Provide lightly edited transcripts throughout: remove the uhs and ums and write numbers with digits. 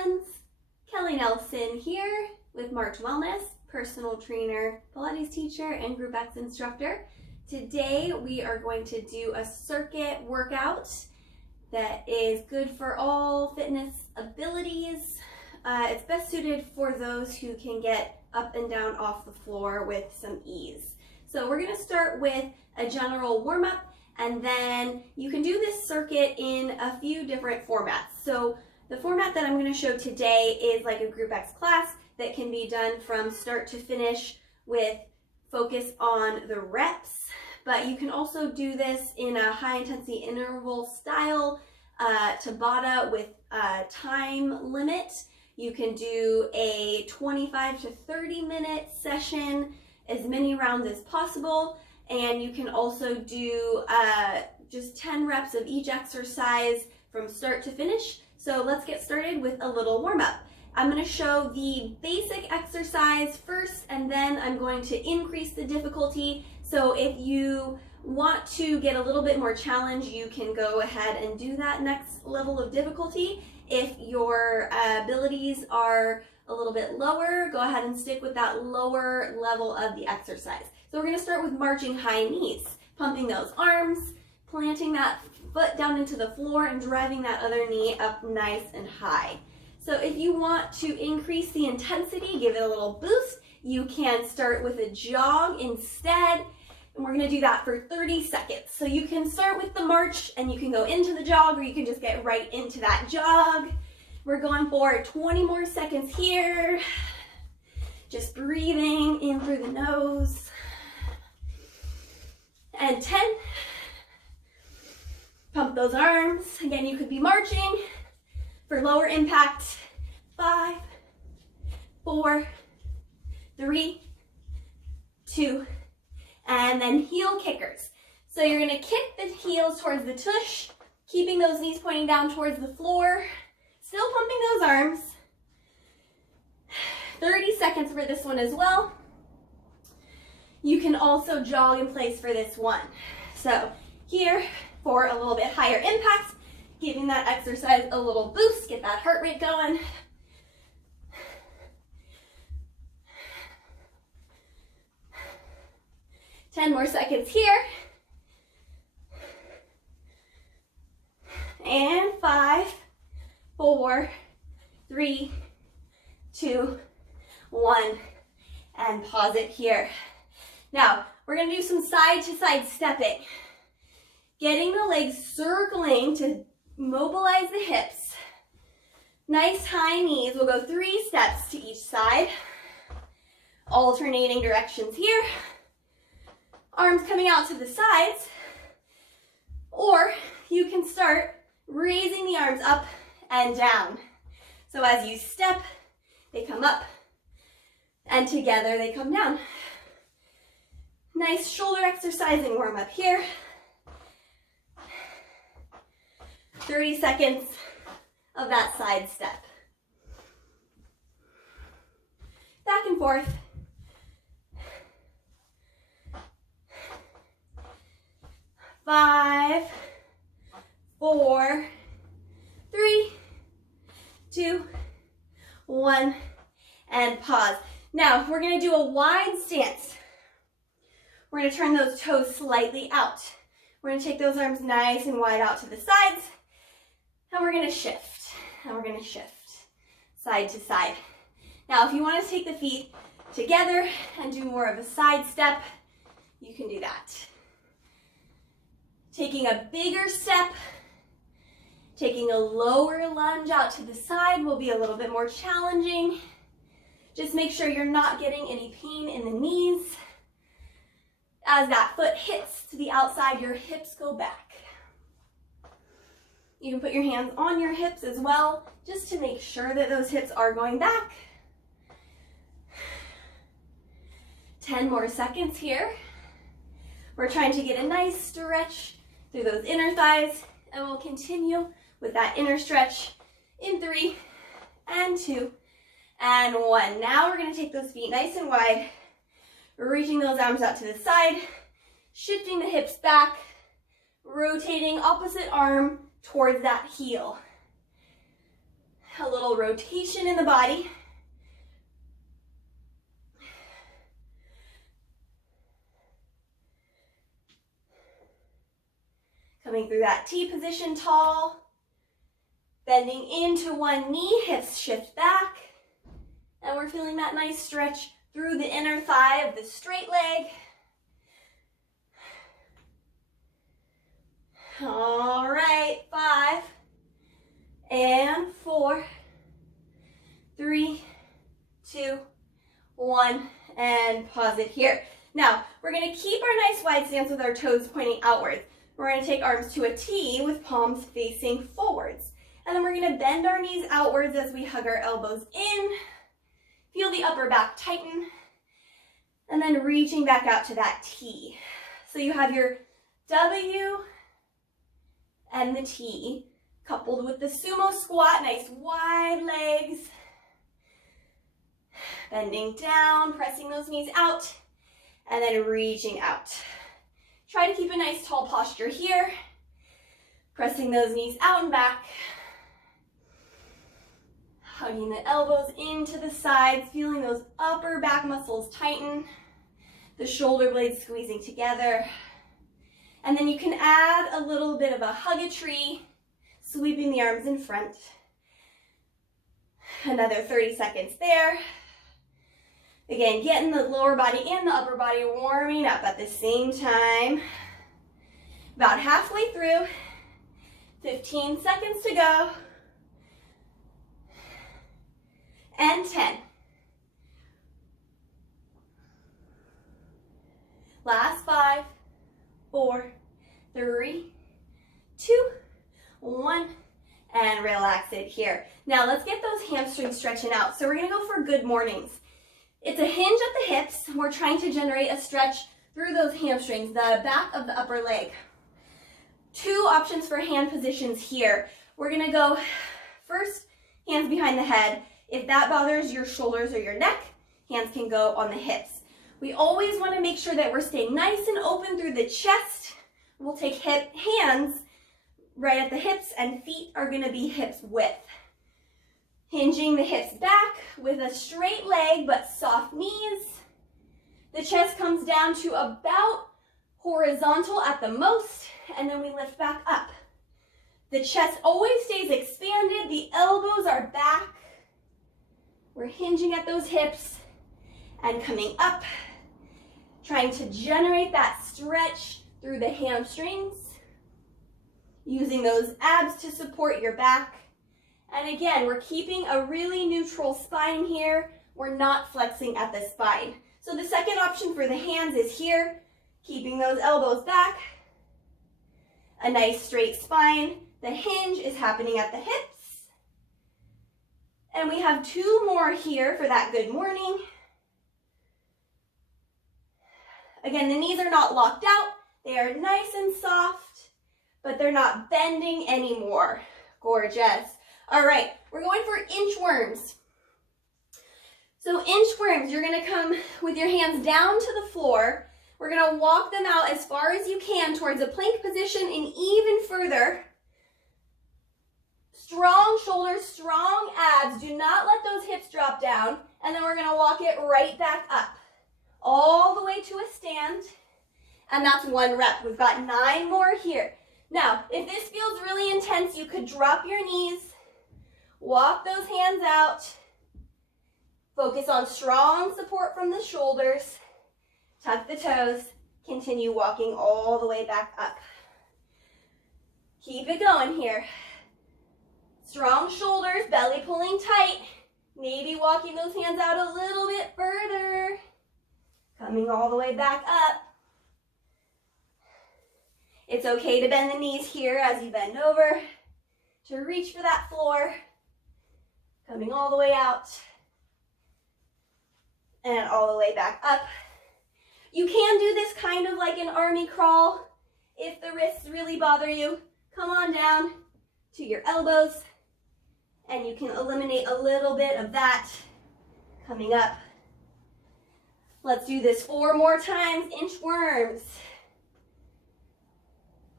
friends, Kelly Nelson here with March Wellness, personal trainer, Pilates teacher, and Group X instructor. Today we are going to do a circuit workout that is good for all fitness abilities. It's best suited for those who can get up and down off the floor with some ease. So we're going to start with a general warm-up, and then you can do this circuit in a few different formats. So the format that I'm going to show today is like a Group X class that can be done from start to finish with focus on the reps, but you can also do this in a high intensity interval style, Tabata with a time limit. You can do a 25 to 30 minute session, as many rounds as possible, and you can also do just 10 reps of each exercise from start to finish. So let's get started with a little warm-up. I'm going to show the basic exercise first, and then I'm going to increase the difficulty. So if you want to get a little bit more challenge, you can go ahead and do that next level of difficulty. If your abilities are a little bit lower, go ahead and stick with that lower level of the exercise. So we're going to start with marching high knees, pumping those arms, planting that foot down into the floor and driving that other knee up nice and high. So if you want to increase the intensity, give it a little boost, you can start with a jog instead, and we're going to do that for 30 seconds. So you can start with the march and you can go into the jog, or you can just get right into that jog. We're going for 20 more seconds here. Just breathing in through the nose. And 10. Pump those arms. Again, you could be marching for lower impact. 5, 4, 3, 2, and then heel kickers. So you're going to kick the heels towards the tush, keeping those knees pointing down towards the floor, still pumping those arms. 30 seconds for this one as well. You can also jog in place for this one. So here, for a little bit higher impact, giving that exercise a little boost, get that heart rate going. Ten more seconds here. And 5, 4, 3, 2, 1, and pause it here. Now, we're going to do some side-to-side stepping. Getting the legs circling to mobilize the hips. Nice high knees. We'll go 3 steps to each side. Alternating directions here. Arms coming out to the sides. Or you can start raising the arms up and down. So as you step, they come up, and together they come down. Nice shoulder exercising warm up here. 30 seconds of that side step. Back and forth. 5, 4, 3, 2, 1, and pause. Now we're going to do a wide stance. We're going to turn those toes slightly out. We're going to take those arms nice and wide out to the sides, and we're going to shift, and we're going to shift side to side. Now if you want to take the feet together and do more of a side step, you can do that. Taking a bigger step, taking a lower lunge out to the side will be a little bit more challenging. Just make sure you're not getting any pain in the knees. As that foot hits to the outside, your hips go back. You can put your hands on your hips as well, just to make sure that those hips are going back. 10 more seconds here. We're trying to get a nice stretch through those inner thighs, and we'll continue with that inner stretch in 3 and 2 and 1. Now we're going to take those feet nice and wide, reaching those arms out to the side, shifting the hips back, rotating opposite arm towards that heel. A little little rotation in the body. Coming through that T position tall. Bending into one knee, hips shift back. And we're feeling that nice stretch through the inner thigh of the straight leg. All right, 5 and 4, 3, 2, 1, and pause it here. Now, we're going to keep our nice wide stance with our toes pointing outwards. We're going to take arms to a T with palms facing forwards. And then we're going to bend our knees outwards as we hug our elbows in. Feel the upper back tighten. And then reaching back out to that T. So you have your W and the T coupled with the sumo squat, nice wide legs. Bending down, pressing those knees out, and then reaching out. Try to keep a nice tall posture here. Pressing those knees out and back. Hugging the elbows into the sides, feeling those upper back muscles tighten. The shoulder blades squeezing together. And then you can add a little bit of a hug a tree, sweeping the arms in front. Another 30 seconds there. Again, getting the lower body and the upper body warming up at the same time. About halfway through, 15 seconds to go. And 10. Last 5, 4, 3, 2, 1, and relax it here. Now let's get those hamstrings stretching out. So we're gonna go for good mornings. It's a hinge at the hips. We're trying to generate a stretch through those hamstrings, the back of the upper leg. 2 options for hand positions here. We're gonna go first, hands behind the head. If that bothers your shoulders or your neck, hands can go on the hips. We always want to make sure that we're staying nice and open through the chest. We'll take hands right at the hips, and feet are going to be hips width. Hinging the hips back with a straight leg but soft knees. The chest comes down to about horizontal at the most, and then we lift back up. The chest always stays expanded. The elbows are back. We're hinging at those hips and coming up, trying to generate that stretch through the hamstrings, using those abs to support your back. And again, we're keeping a really neutral spine here. We're not flexing at the spine. So the second option for the hands is here, keeping those elbows back, a nice straight spine. The hinge is happening at the hips. And we have 2 more here for that good morning. Again, the knees are not locked out. They are nice and soft, but they're not bending anymore. Gorgeous. All right, we're going for inchworms. So inchworms, you're gonna come with your hands down to the floor. We're gonna walk them out as far as you can towards a plank position and even further. Strong shoulders, strong abs. Do not let those hips drop down. And then we're going to walk it right back up. All the way to a stand. And that's 1 rep. We've got 9 more here. Now, if this feels really intense, you could drop your knees. Walk those hands out. Focus on strong support from the shoulders. Tuck the toes. Continue walking all the way back up. Keep it going here. Strong shoulders, belly pulling tight. Maybe walking those hands out a little bit further. Coming all the way back up. It's okay to bend the knees here as you bend over to reach for that floor. Coming all the way out. And all the way back up. You can do this kind of like an army crawl. If the wrists really bother you, come on down to your elbows. And you can eliminate a little bit of that coming up. Let's do this 4 more times, inchworms.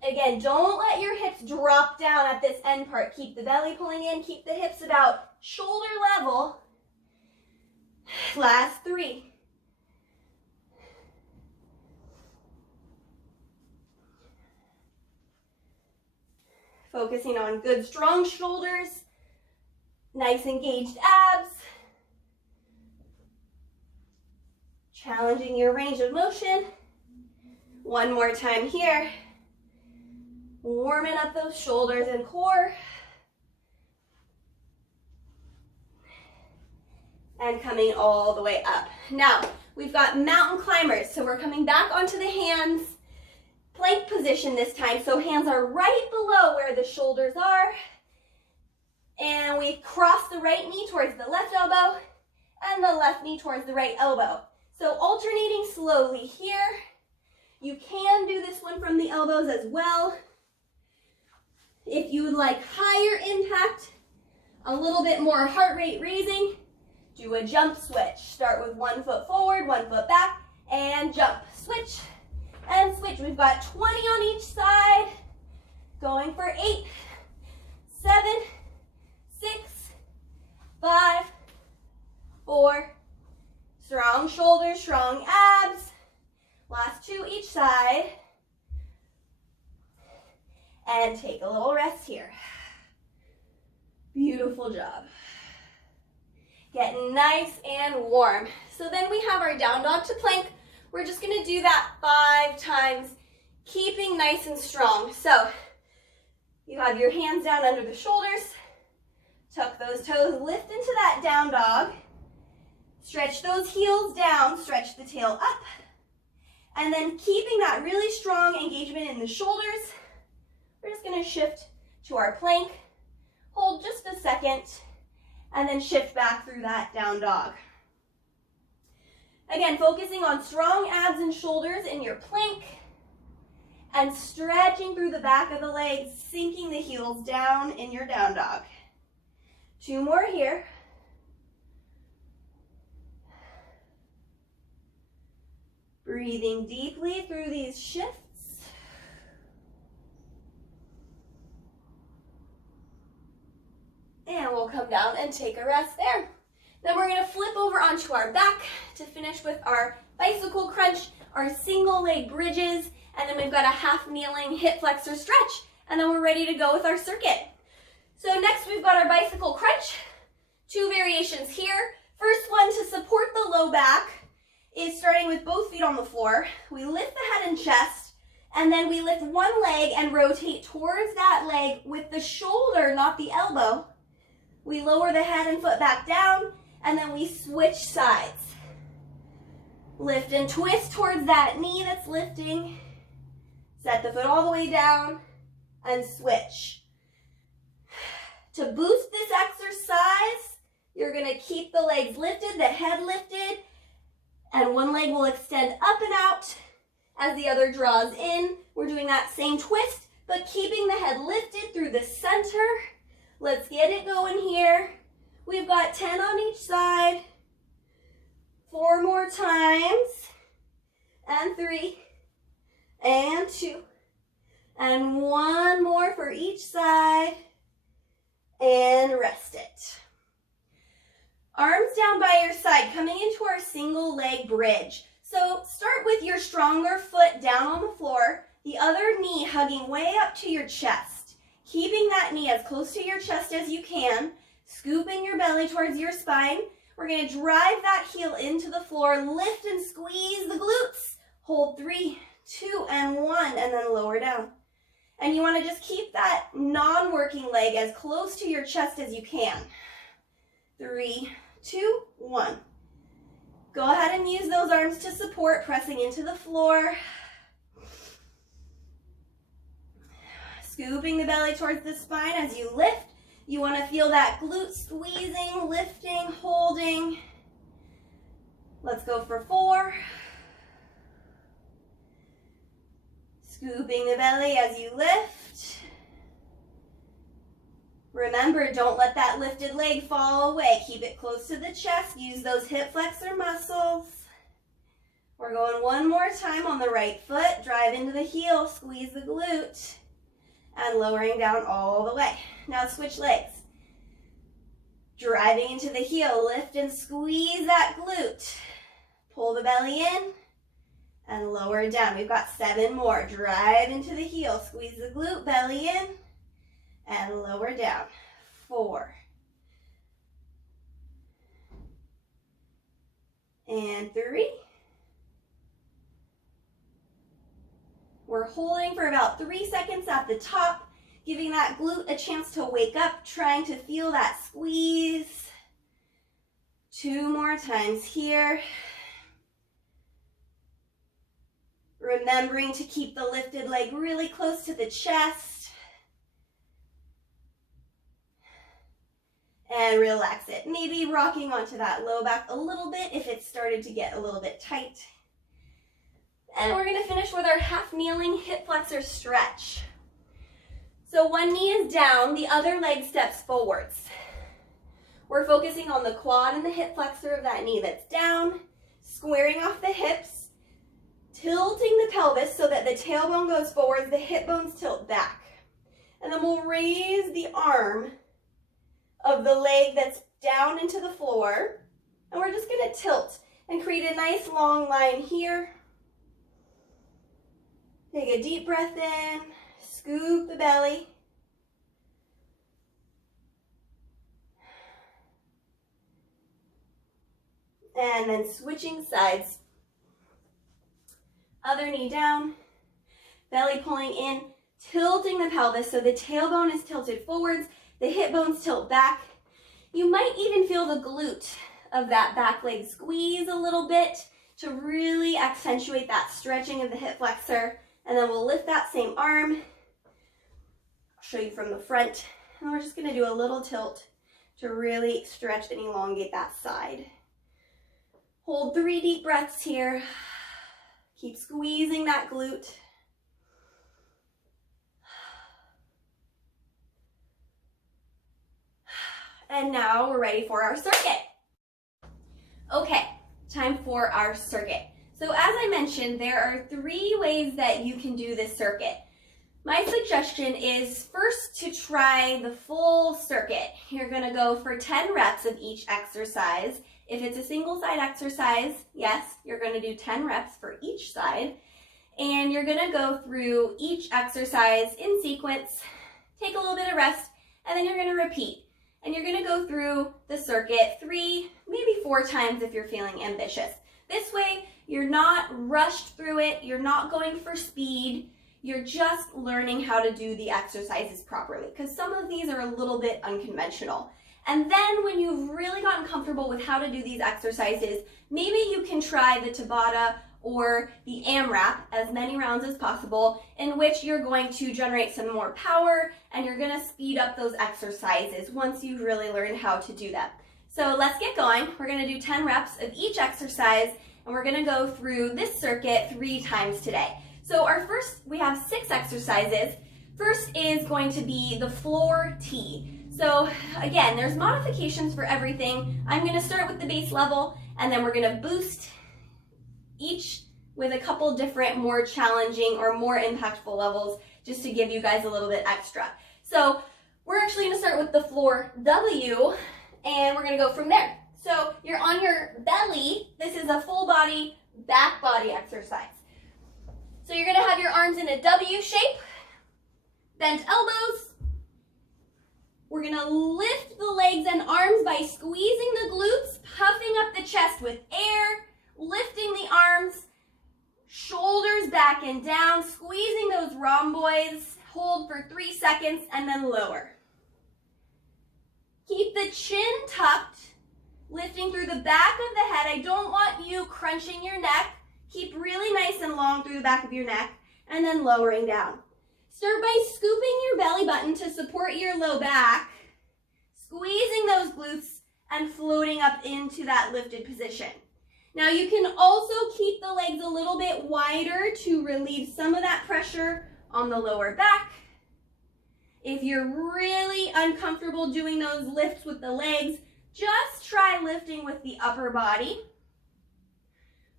Again, don't let your hips drop down at this end part. Keep the belly pulling in, keep the hips about shoulder level. Last 3. Focusing on good, strong shoulders, nice engaged abs. Challenging your range of motion. One more time here. Warming up those shoulders and core. And coming all the way up. Now, we've got mountain climbers, so we're coming back onto the hands. Plank position this time, so hands are right below where the shoulders are. And we cross the right knee towards the left elbow and the left knee towards the right elbow. So alternating slowly here. You can do this one from the elbows as well. If you would like higher impact, a little bit more heart rate raising, do a jump switch. Start with 1 foot forward, 1 foot back, and jump. Switch and switch. We've got 20 on each side. Going for 8, 7, 6, 5, 4. Strong shoulders, strong abs. Last 2 each side. And take a little rest here. Beautiful job. Getting nice and warm. So then we have our down dog to plank. We're just going to do that 5 times, keeping nice and strong. So you have your hands down under the shoulders. Tuck those toes, lift into that down dog. Stretch those heels down, stretch the tail up. And then keeping that really strong engagement in the shoulders, we're just going to shift to our plank. Hold just a second, and then shift back through that down dog. Again, focusing on strong abs and shoulders in your plank, and stretching through the back of the legs, sinking the heels down in your down dog. 2 more here. Breathing deeply through these shifts. And we'll come down and take a rest there. Then we're going to flip over onto our back to finish with our bicycle crunch, our single leg bridges, and then we've got a half kneeling hip flexor stretch, and then we're ready to go with our circuit. So next we've got our bicycle crunch. 2 variations here. First one to support the low back is starting with both feet on the floor. We lift the head and chest, and then we lift one leg and rotate towards that leg with the shoulder, not the elbow. We lower the head and foot back down, and then we switch sides. Lift and twist towards that knee that's lifting. Set the foot all the way down and switch. To boost this exercise, you're going to keep the legs lifted, the head lifted, and one leg will extend up and out as the other draws in. We're doing that same twist, but keeping the head lifted through the center. Let's get it going here. We've got 10 on each side. 4 more times. And 3. And 2. And 1 more for each side. And rest it. Arms down by your side, coming into our single leg bridge. So start with your stronger foot down on the floor, the other knee hugging way up to your chest. Keeping that knee as close to your chest as you can, scooping your belly towards your spine. We're going to drive that heel into the floor, lift and squeeze the glutes. Hold 3, 2, and 1, and then lower down. And you want to just keep that non-working leg as close to your chest as you can. 3, 2, 1. Go ahead and use those arms to support, pressing into the floor. Scooping the belly towards the spine as you lift. You want to feel that glute squeezing, lifting, holding. Let's go for 4. Scooping the belly as you lift. Remember, don't let that lifted leg fall away. Keep it close to the chest. Use those hip flexor muscles. We're going one more time on the right foot. Drive into the heel, squeeze the glute, and lowering down all the way. Now switch legs. Driving into the heel, lift and squeeze that glute. Pull the belly in and lower down. We've got 7 more. Drive into the heel, squeeze the glute, belly in, and lower down. 4. And 3. We're holding for about 3 seconds at the top, giving that glute a chance to wake up, trying to feel that squeeze. 2 more times here. Remembering to keep the lifted leg really close to the chest. And relax it. Maybe rocking onto that low back a little bit if it's started to get a little bit tight. And we're going to finish with our half kneeling hip flexor stretch. So one knee is down, the other leg steps forwards. We're focusing on the quad and the hip flexor of that knee that's down, squaring off the hips, tilting the pelvis so that the tailbone goes forwards, the hip bones tilt back. And then we'll raise the arm of the leg that's down into the floor, and we're just going to tilt and create a nice long line here. Take a deep breath in, scoop the belly. And then switching sides. Other knee down, belly pulling in, tilting the pelvis so the tailbone is tilted forwards, the hip bones tilt back. You might even feel the glute of that back leg squeeze a little bit to really accentuate that stretching of the hip flexor. And then we'll lift that same arm. I'll show you from the front. And we're just going to do a little tilt to really stretch and elongate that side. Hold 3 deep breaths here. Keep squeezing that glute. And now we're ready for our circuit. Okay, time for our circuit. So as I mentioned, there are 3 ways that you can do this circuit. My suggestion is first to try the full circuit. You're going to go for 10 reps of each exercise. If it's a single side exercise, yes, you're going to do 10 reps for each side. And you're going to go through each exercise in sequence, take a little bit of rest, and then you're going to repeat. And you're going to go through the circuit 3, maybe 4 times if you're feeling ambitious. This way, you're not rushed through it, you're not going for speed, you're just learning how to do the exercises properly, because some of these are a little bit unconventional. And then when you've really gotten comfortable with how to do these exercises, maybe you can try the Tabata or the AMRAP, as many rounds as possible, in which you're going to generate some more power and you're going to speed up those exercises once you've really learned how to do them. So let's get going. We're going to do 10 reps of each exercise, and we're going to go through this circuit 3 times today. So we have 6 exercises. First is going to be the floor T. So again, there's modifications for everything. I'm going to start with the base level, and then we're going to boost each with a couple different more challenging or more impactful levels just to give you guys a little bit extra. So we're actually going to start with the floor W, and we're going to go from there. So you're on your belly. This is a full body, back body exercise. So you're going to have your arms in a W shape, bent elbows. We're going to lift the legs and arms by squeezing the glutes, puffing up the chest with air, lifting the arms, shoulders back and down, squeezing those rhomboids. Hold for 3 seconds and then lower. Keep the chin tucked, lifting through the back of the head. I don't want you crunching your neck. Keep really nice and long through the back of your neck, and then lowering down. Start by scooping your belly button to support your low back, squeezing those glutes, and floating up into that lifted position. Now you can also keep the legs a little bit wider to relieve some of that pressure on the lower back. If you're really uncomfortable doing those lifts with the legs, just try lifting with the upper body.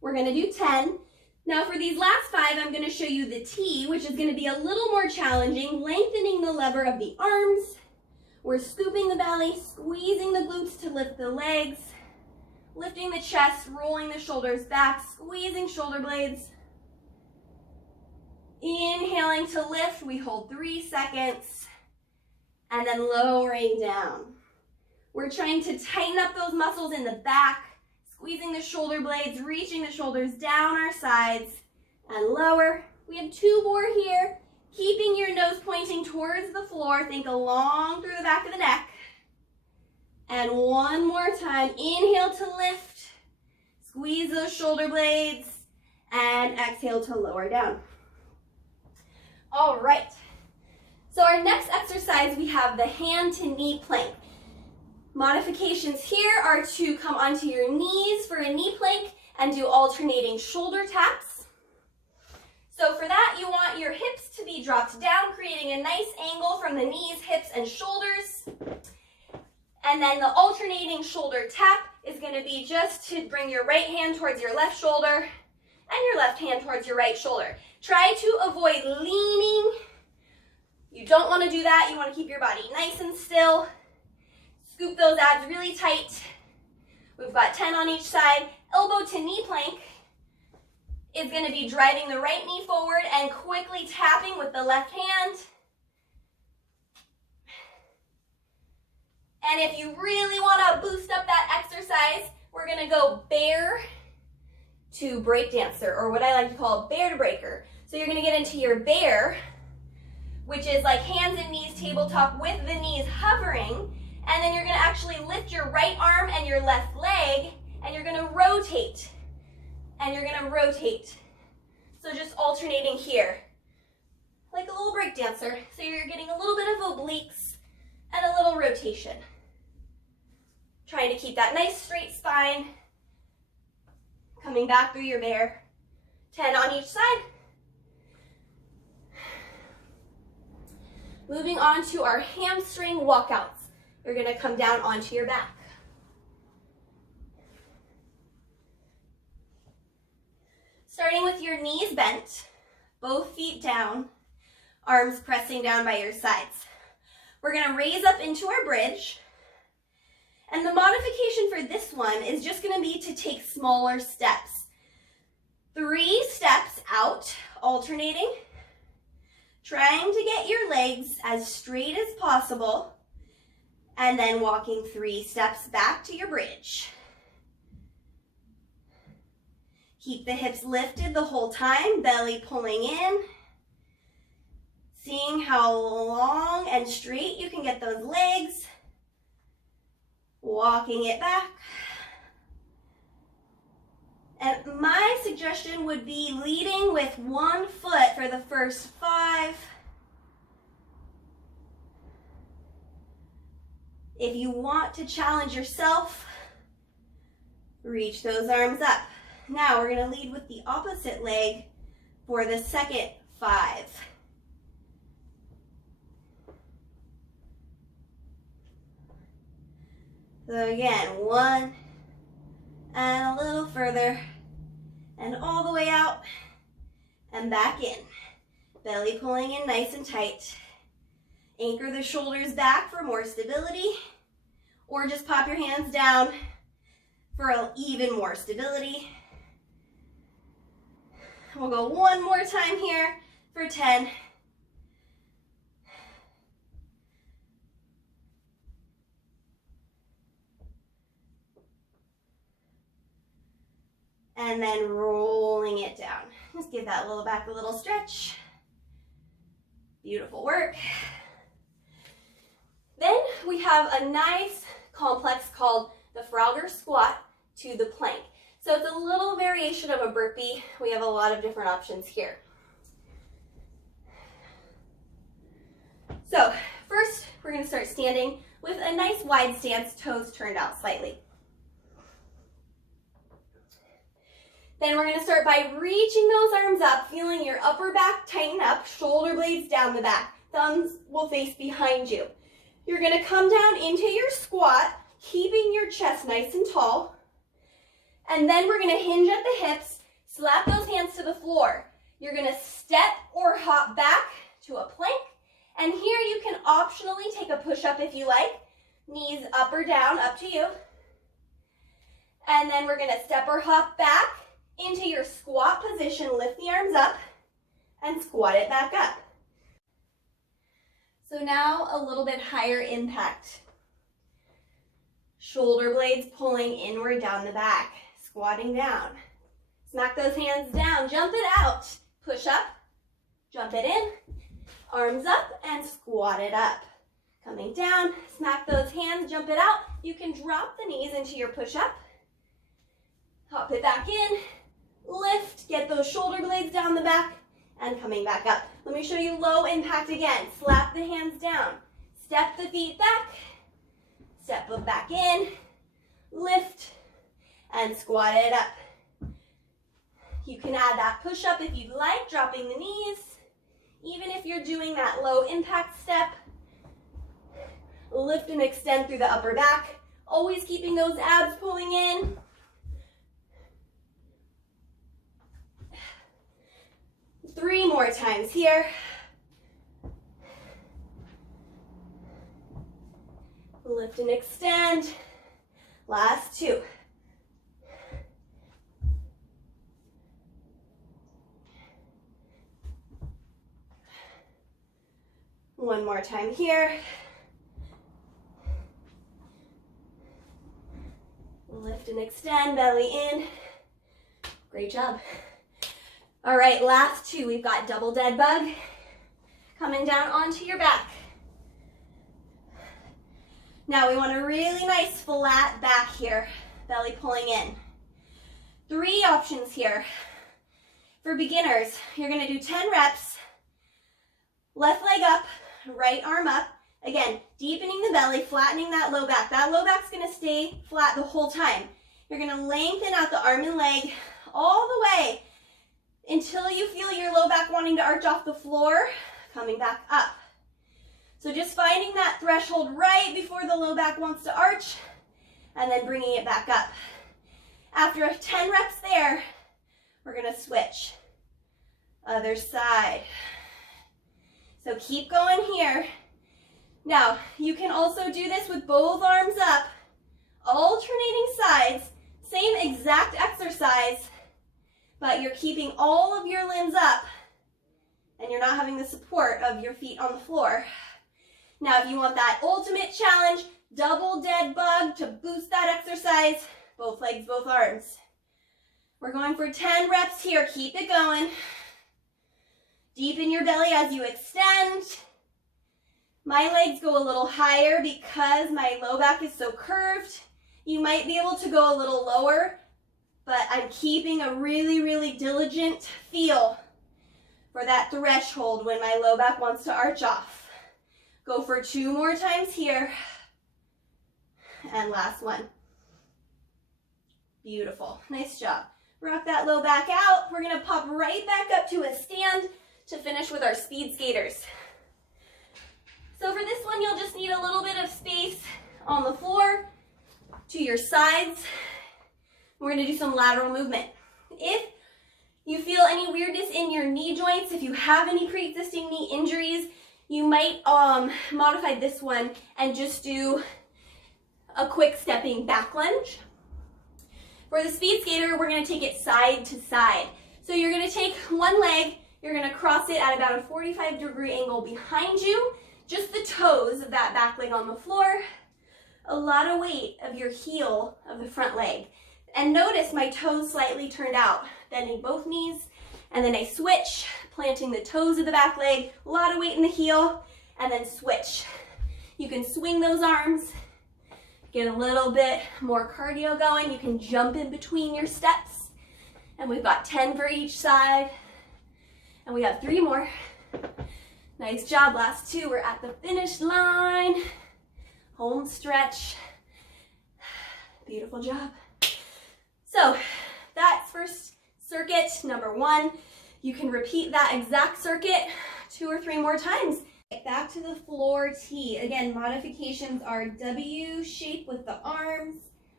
We're gonna do 10. Now for these last 5, I'm gonna show you the T, which is gonna be a little more challenging, lengthening the lever of the arms. We're scooping the belly, squeezing the glutes to lift the legs, lifting the chest, rolling the shoulders back, squeezing shoulder blades. Inhaling to lift, we hold 3 seconds, and then lowering down. We're trying to tighten up those muscles in the back, squeezing the shoulder blades, reaching the shoulders down our sides, and lower. We have 2 more here, keeping your nose pointing towards the floor. Think along through the back of the neck. And 1 more time, inhale to lift, squeeze those shoulder blades, and exhale to lower down. All right, so our next exercise, we have the hand to knee plank. Modifications here are to come onto your knees for a knee plank and do alternating shoulder taps. So for that, you want your hips to be dropped down, creating a nice angle from the knees, hips, and shoulders. And then the alternating shoulder tap is going to be just to bring your right hand towards your left shoulder and your left hand towards your right shoulder. Try to avoid leaning. You don't want to do that. You want to keep your body nice and still. Scoop those abs really tight. We've got 10 on each side. Elbow to knee plank is going to be driving the right knee forward and quickly tapping with the left hand. And if you really want to boost up that exercise, we're going to go bear to breakdancer, or what I like to call bear to breaker. So you're going to get into your bear, which is like hands and knees tabletop with the knees hovering. And then you're going to actually lift your right arm and your left leg, and you're going to rotate. And you're going to rotate. So just alternating here, like a little break dancer. So you're getting a little bit of obliques and a little rotation. Trying to keep that nice straight spine. Coming back through your bear. 10 on each side. Moving on to our hamstring walkouts. You're going to come down onto your back. Starting with your knees bent, both feet down, arms pressing down by your sides. We're going to raise up into our bridge. And the modification for this one is just going to be to take smaller steps. 3 steps out, alternating, trying to get your legs as straight as possible, and then walking 3 steps back to your bridge. Keep the hips lifted the whole time, belly pulling in. Seeing how long and straight you can get those legs. Walking it back. And my suggestion would be leading with 1 foot for the first 5. If you want to challenge yourself, reach those arms up. Now we're going to lead with the opposite leg for the second 5. So again, 1, and a little further, and all the way out, and back in. Belly pulling in nice and tight. Anchor the shoulders back for more stability, or just pop your hands down for even more stability. We'll go 1 more time here for 10. And then rolling it down. Just give that little back a little stretch. Beautiful work. Then we have a nice complex called the Frogger squat to the plank. So it's a little variation of a burpee. We have a lot of different options here. So first, we're going to start standing with a nice wide stance, toes turned out slightly. Then we're going to start by reaching those arms up, feeling your upper back tighten up, shoulder blades down the back. Thumbs will face behind you. You're going to come down into your squat, keeping your chest nice and tall. And then we're gonna hinge at the hips, slap those hands to the floor. You're gonna step or hop back to a plank. And here you can optionally take a push-up if you like. Knees up or down, up to you. And then we're gonna step or hop back into your squat position. Lift the arms up and squat it back up. So now a little bit higher impact. Shoulder blades pulling inward down the back, squatting down. Smack those hands down, jump it out. Push up, jump it in, arms up and squat it up. Coming down, smack those hands, jump it out. You can drop the knees into your push-up. Hop it back in, lift, get those shoulder blades down the back, and coming back up. Let me show you low impact again. Slap the hands down, step the feet back, step them back in, lift, and squat it up. You can add that push-up if you'd like, dropping the knees. Even if you're doing that low impact step, lift and extend through the upper back, always keeping those abs pulling in. Three more times here. Lift and extend. Last two. One more time here. Lift and extend, belly in. Great job. All right, last two. We've got double dead bug coming down onto your back. Now we want a really nice flat back here, belly pulling in. Three options here. For beginners, you're gonna do 10 reps, left leg up, right arm up. Again, deepening the belly, flattening that low back. That low back's gonna stay flat the whole time. You're gonna lengthen out the arm and leg all the way until you feel your low back wanting to arch off the floor, coming back up. So just finding that threshold right before the low back wants to arch, and then bringing it back up. After 10 reps there, we're gonna switch. Other side. So keep going here. Now, you can also do this with both arms up, alternating sides, same exact exercise, but you're keeping all of your limbs up and you're not having the support of your feet on the floor. Now, if you want that ultimate challenge, double dead bug to boost that exercise, both legs, both arms. We're going for 10 reps here. Keep it going. Deepen your belly as you extend. My legs go a little higher because my low back is so curved. You might be able to go a little lower, but I'm keeping a really, really diligent feel for that threshold when my low back wants to arch off. Go for 2 more times here. And last one. Beautiful. Nice job. Rock that low back out. We're going to pop right back up to a stand to finish with our speed skaters. So for this one, you'll just need a little bit of space on the floor to your sides. We're going to do some lateral movement. If you feel any weirdness in your knee joints, if you have any pre-existing knee injuries, you might modify this one and just do a quick stepping back lunge. For the speed skater, we're going to take it side to side. So you're going to take one leg, you're going to cross it at about a 45-degree angle behind you, just the toes of that back leg on the floor, a lot of weight of your heel of the front leg. And notice my toes slightly turned out, bending both knees, and then I switch, planting the toes of the back leg, a lot of weight in the heel, and then switch. You can swing those arms, get a little bit more cardio going. You can jump in between your steps, and we've got 10 for each side, and we have 3 more. Nice job, last 2. We're at the finish line. Home stretch. Beautiful job. So that's first circuit number 1. You can repeat that exact circuit 2 or 3 more times. Back to the floor T. Again, modifications are W shape with the arms,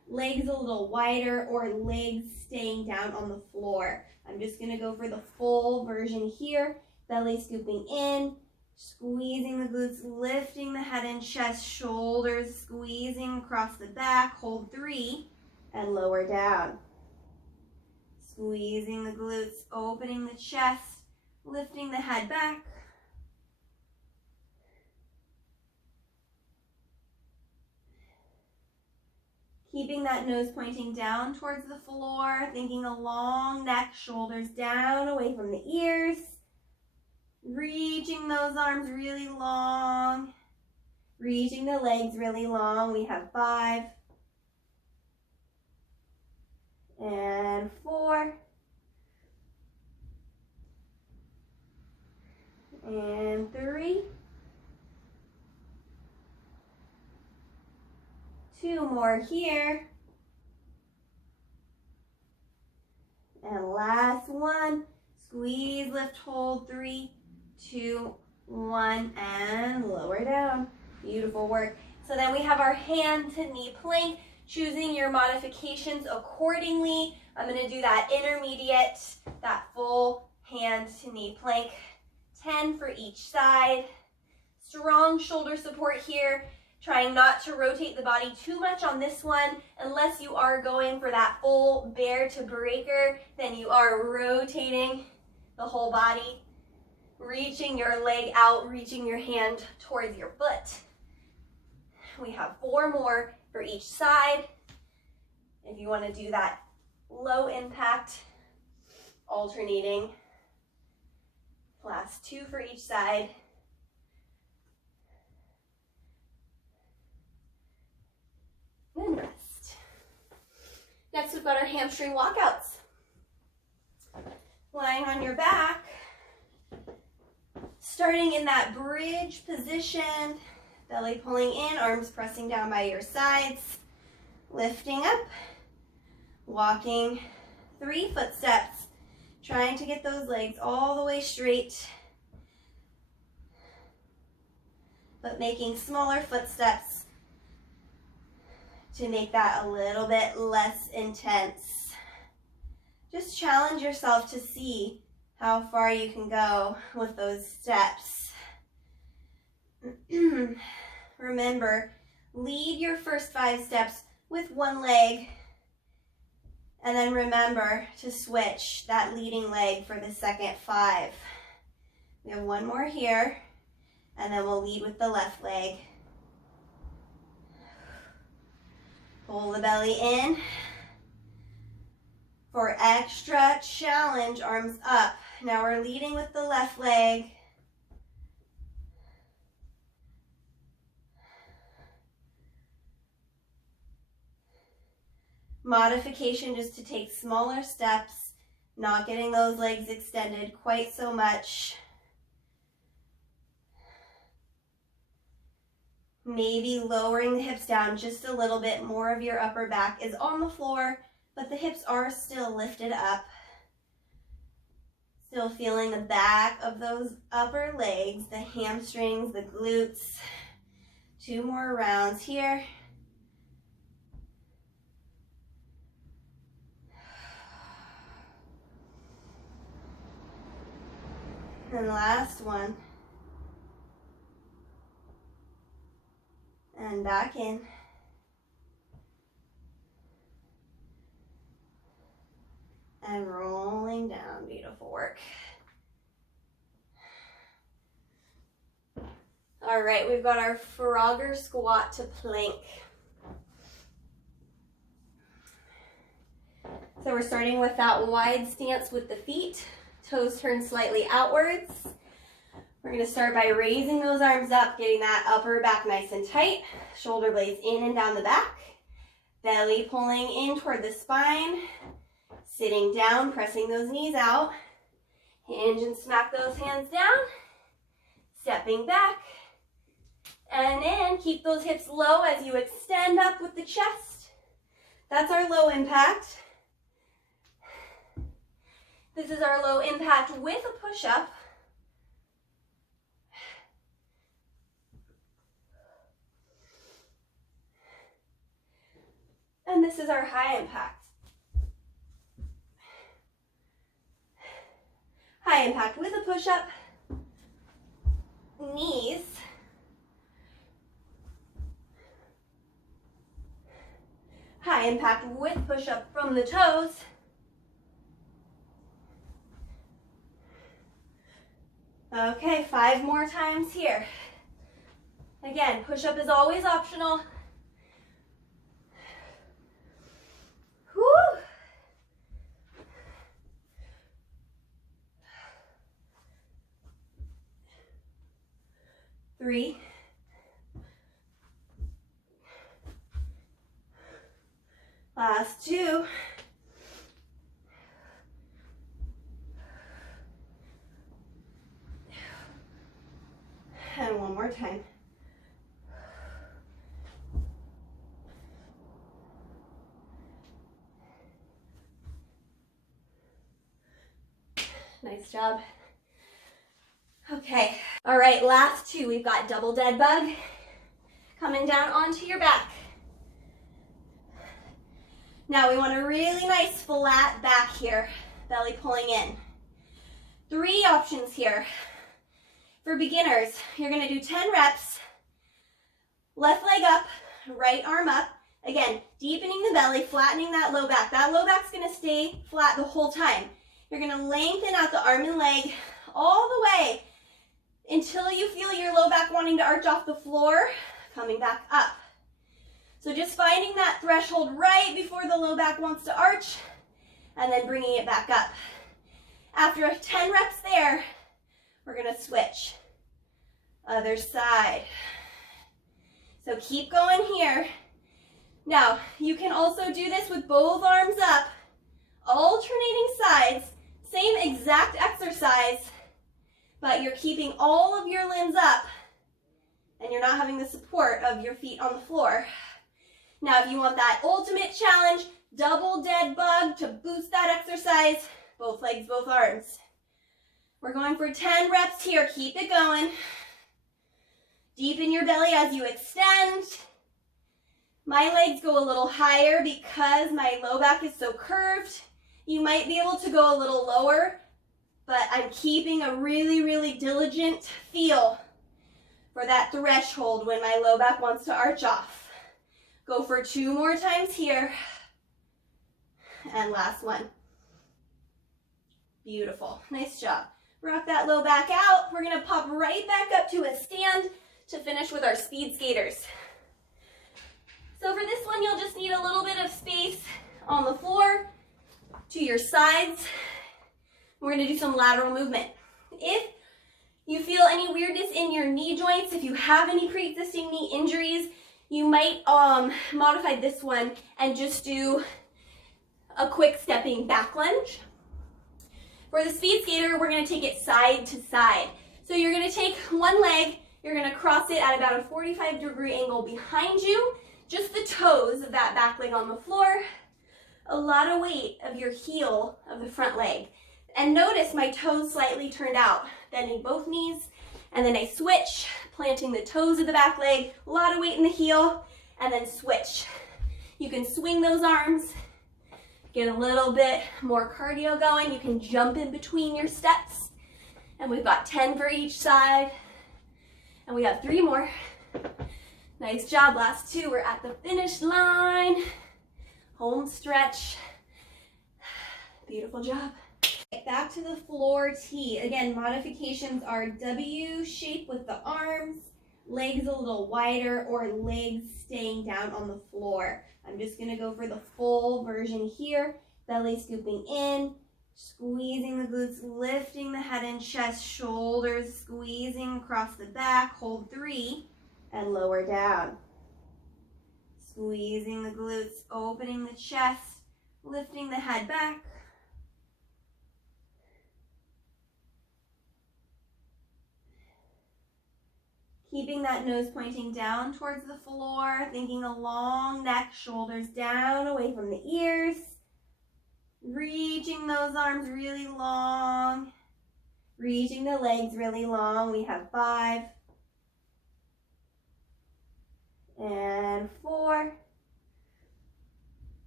legs a little wider or legs staying down on the floor. I'm just gonna go for the full version here. Belly scooping in, squeezing the glutes, lifting the head and chest, shoulders squeezing across the back. Hold 3 and lower down. Squeezing the glutes, opening the chest, lifting the head back. Keeping that nose pointing down towards the floor, thinking a long neck, shoulders down away from the ears. Reaching those arms really long. Reaching the legs really long. We have 5. And 4. And 3. 2 more here. And last one. Squeeze, lift, hold. 3, 2, 1, and lower down. Beautiful work. So then we have our hand to knee plank, choosing your modifications accordingly. I'm going to do that intermediate, that full hand to knee plank, 10 for each side. Strong shoulder support here. Trying not to rotate the body too much on this one. Unless you are going for that full bear to breaker, then you are rotating the whole body, reaching your leg out, reaching your hand towards your foot. We have 4 more for each side. If you want to do that low impact, alternating. Last 2 for each side. And rest. Next, we've got our hamstring walkouts. Lying on your back, starting in that bridge position, belly pulling in, arms pressing down by your sides, lifting up, walking 3 footsteps, trying to get those legs all the way straight, but making smaller footsteps to make that a little bit less intense. Just challenge yourself to see how far you can go with those steps. Remember, lead your first 5 steps with one leg, and then remember to switch that leading leg for the second 5. We have 1 more here, and then we'll lead with the left leg. Pull the belly in. For extra challenge, arms up. Now we're leading with the left leg. Modification just to take smaller steps, not getting those legs extended quite so much. Maybe lowering the hips down just a little bit. More of your upper back is on the floor, but the hips are still lifted up. Still feeling the back of those upper legs, the hamstrings, the glutes. 2 more rounds here. And last one. And back in. And rolling down. Beautiful work. All right, we've got our Frogger squat to plank. So we're starting with that wide stance with the feet. Toes turned slightly outwards. We're going to start by raising those arms up, getting that upper back nice and tight. Shoulder blades in and down the back. Belly pulling in toward the spine. Sitting down, pressing those knees out. Hinge and smack those hands down. Stepping back. And in. Keep those hips low as you extend up with the chest. That's our low impact. This is our low impact with a push-up. And this is our high impact. High impact with a push-up, knees, high impact with push-up from the toes, okay, 5 more times here. Again, push-up is always optional. Whew. Three. Last 2. And one more time. Nice job. Okay. All right, last 2. We've got double dead bug coming down onto your back. Now we want a really nice flat back here, belly pulling in. 3 options here. For beginners, you're gonna do 10 reps, left leg up, right arm up. Again, deepening the belly, flattening that low back. That low back's gonna stay flat the whole time. You're gonna lengthen out the arm and leg all the way until you feel your low back wanting to arch off the floor, coming back up. So just finding that threshold right before the low back wants to arch, and then bringing it back up. After 10 reps there, we're gonna switch. Other side. So keep going here. Now, you can also do this with both arms up, alternating sides, same exact exercise, but you're keeping all of your limbs up, and you're not having the support of your feet on the floor. Now, if you want that ultimate challenge, double dead bug to boost that exercise, both legs, both arms. We're going for 10 reps here. Keep it going. Deepen your belly as you extend. My legs go a little higher because my low back is so curved. You might be able to go a little lower, but I'm keeping a really, really diligent feel for that threshold when my low back wants to arch off. Go for 2 more times here. And last one. Beautiful. Nice job. Rock that low back out. We're going to pop right back up to a stand to finish with our speed skaters. So for this one, you'll just need a little bit of space on the floor to your sides. We're going to do some lateral movement. If you feel any weirdness in your knee joints, if you have any pre-existing knee injuries, you might modify this one and just do a quick stepping back lunge. For the speed skater, we're going to take it side to side. So you're going to take one leg, you're going to cross it at about a 45-degree angle behind you, just the toes of that back leg on the floor, a lot of weight of your heel of the front leg. And notice my toes slightly turned out, bending both knees, and then I switch, planting the toes of the back leg, a lot of weight in the heel, and then switch. You can swing those arms, get a little bit more cardio going. You can jump in between your steps. And we've got 10 for each side. And we have 3 more. Nice job, last 2. We're at the finish line. Home stretch. Beautiful job. Back to the floor T. Again, modifications are W shape with the arms, legs a little wider, or legs staying down on the floor. I'm just going to go for the full version here. Belly scooping in, squeezing the glutes, lifting the head and chest, shoulders squeezing across the back. Hold 3 and lower down. Squeezing the glutes, opening the chest, lifting the head back. Keeping that nose pointing down towards the floor, thinking a long neck, shoulders down away from the ears. Reaching those arms really long. Reaching the legs really long. We have 5. And 4.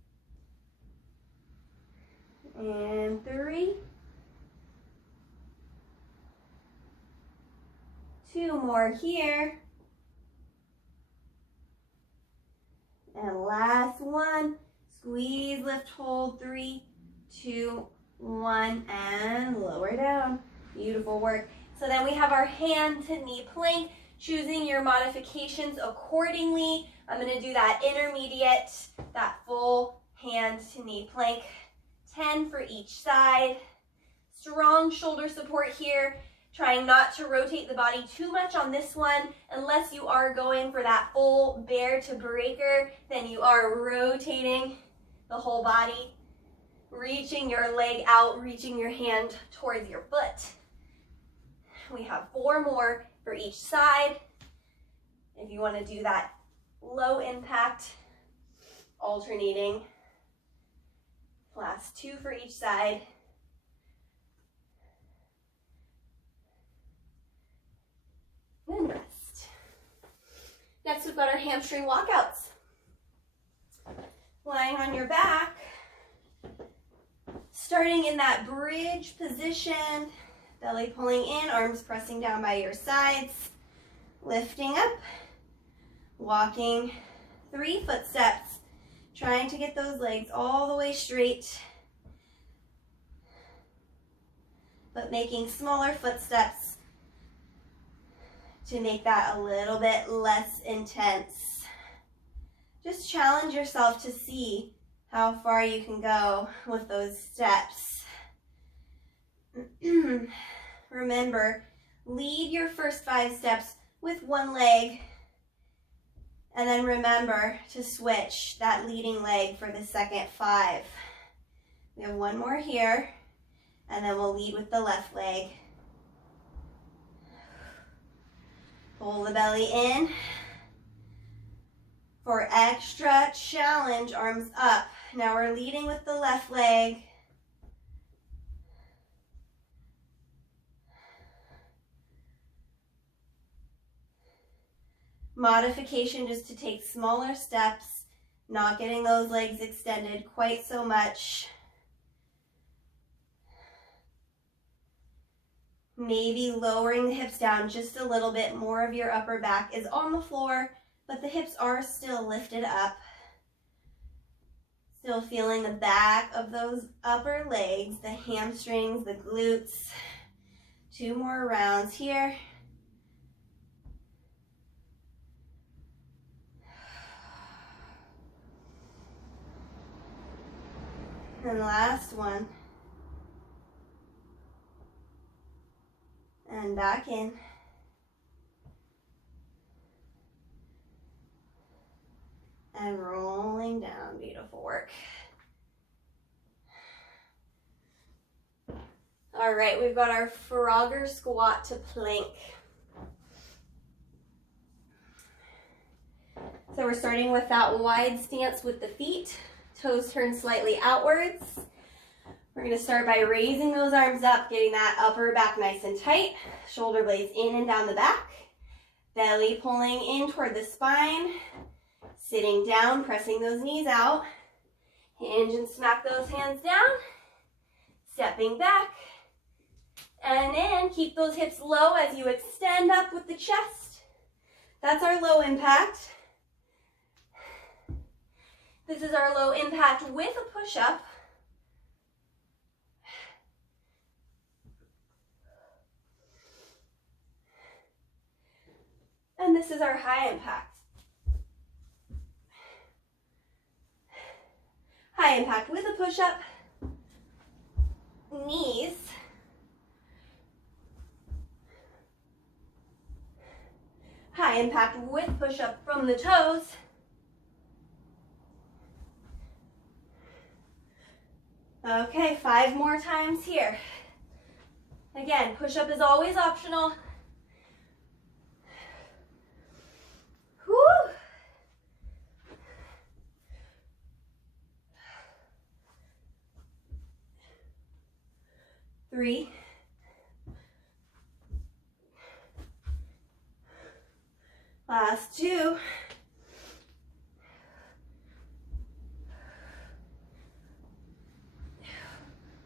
And 3. 2 more here. And last one. Squeeze, lift, hold. 3, 2, 1, and lower down. Beautiful work. So then we have our hand to knee plank, choosing your modifications accordingly. I'm going to do that intermediate, that full hand to knee plank, 10 for each side. Strong shoulder support here, trying not to rotate the body too much on this one. Unless you are going for that full bear to breaker, then you are rotating the whole body, reaching your leg out, reaching your hand towards your foot. We have 4 more for each side. If you want to do that low impact, alternating. Last 2 for each side. And rest. Next, we've got our hamstring walkouts. Lying on your back, starting in that bridge position, belly pulling in, arms pressing down by your sides, lifting up, walking 3 footsteps, trying to get those legs all the way straight, but making smaller footsteps to make that a little bit less intense. Just challenge yourself to see how far you can go with those steps. Remember, lead your first 5 steps with one leg, and then remember to switch that leading leg for the second 5. We have 1 more here, and then we'll lead with the left leg. Pull the belly in. For extra challenge, arms up. Now we're leading with the left leg. Modification just to take smaller steps, not getting those legs extended quite so much. Maybe lowering the hips down just a little bit. More of your upper back is on the floor, but the hips are still lifted up. Still feeling the back of those upper legs, the hamstrings, the glutes. 2 more rounds here. And last one. And back in. And rolling down. Beautiful work. All right, we've got our Frogger squat to plank. So we're starting with that wide stance with the feet. Toes turn slightly outwards. We're going to start by raising those arms up, getting that upper back nice and tight. Shoulder blades in and down the back. Belly pulling in toward the spine. Sitting down, pressing those knees out. Hinge and smack those hands down. Stepping back. And in. Keep those hips low as you extend up with the chest. That's our low impact. This is our low impact with a push-up. And this is our high impact. High impact with a push-up. Knees. High impact with push-up from the toes. Okay, 5 more times here. Again, push-up is always optional. Whew. Three. Last 2.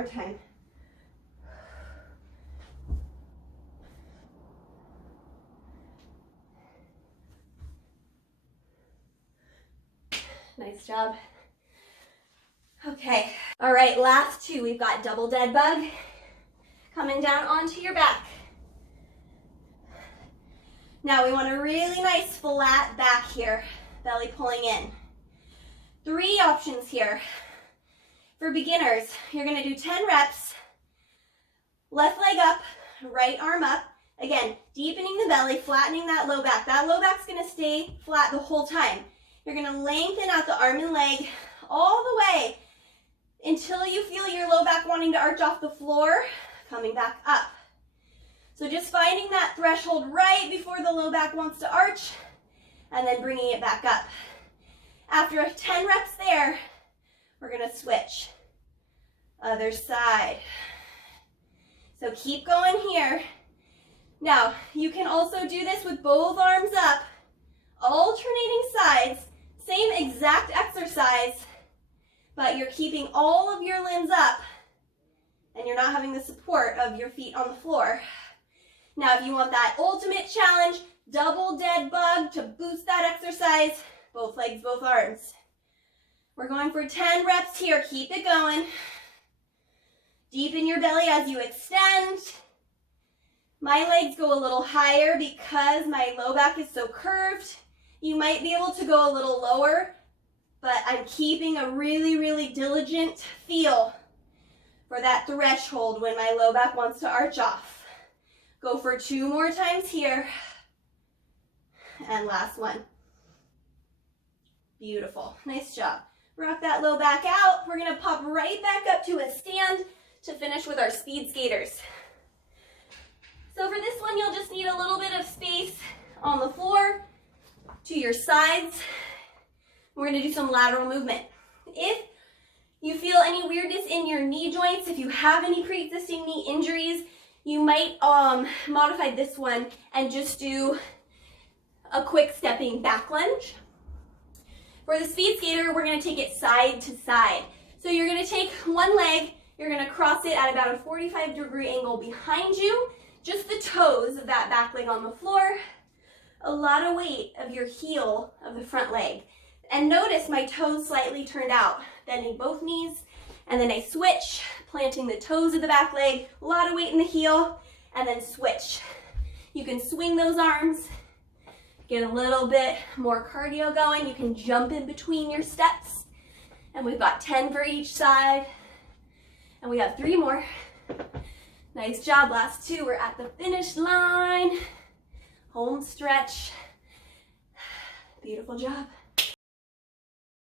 more time. Nice job. Okay, all right, last two. We've got double dead bug coming down onto your back. Now we want a really nice flat back here, belly pulling in. 3 options here. For beginners, you're gonna do 10 reps, left leg up, right arm up. Again, deepening the belly, flattening that low back. That low back's gonna stay flat the whole time. You're gonna lengthen out the arm and leg all the way until you feel your low back wanting to arch off the floor, coming back up. So just finding that threshold right before the low back wants to arch, and then bringing it back up. After 10 reps there, we're gonna switch. Other side. So keep going here. Now, you can also do this with both arms up, alternating sides, same exact exercise, but you're keeping all of your limbs up and you're not having the support of your feet on the floor. Now, if you want that ultimate challenge, double dead bug to boost that exercise, both legs, both arms. We're going for 10 reps here. Keep it going. Deepen your belly as you extend. My legs go a little higher because my low back is so curved. You might be able to go a little lower, but I'm keeping a really, really diligent feel for that threshold when my low back wants to arch off. Go for 2 more times here. And last one. Beautiful. Nice job. Rock that low back out. We're going to pop right back up to a stand to finish with our speed skaters. So for this one, you'll just need a little bit of space on the floor to your sides. We're going to do some lateral movement. If you feel any weirdness in your knee joints, if you have any pre-existing knee injuries, you might modify this one and just do a quick stepping back lunge. For the speed skater, we're going to take it side to side. So you're going to take one leg, you're going to cross it at about a 45-degree angle behind you, just the toes of that back leg on the floor, a lot of weight of your heel of the front leg. And notice my toes slightly turned out, bending both knees, and then I switch, planting the toes of the back leg, a lot of weight in the heel, and then switch. You can swing those arms, get a little bit more cardio going. You can jump in between your steps. And we've got 10 for each side. And we have 3 more. Nice job, last 2. We're at the finish line. Home stretch. Beautiful job.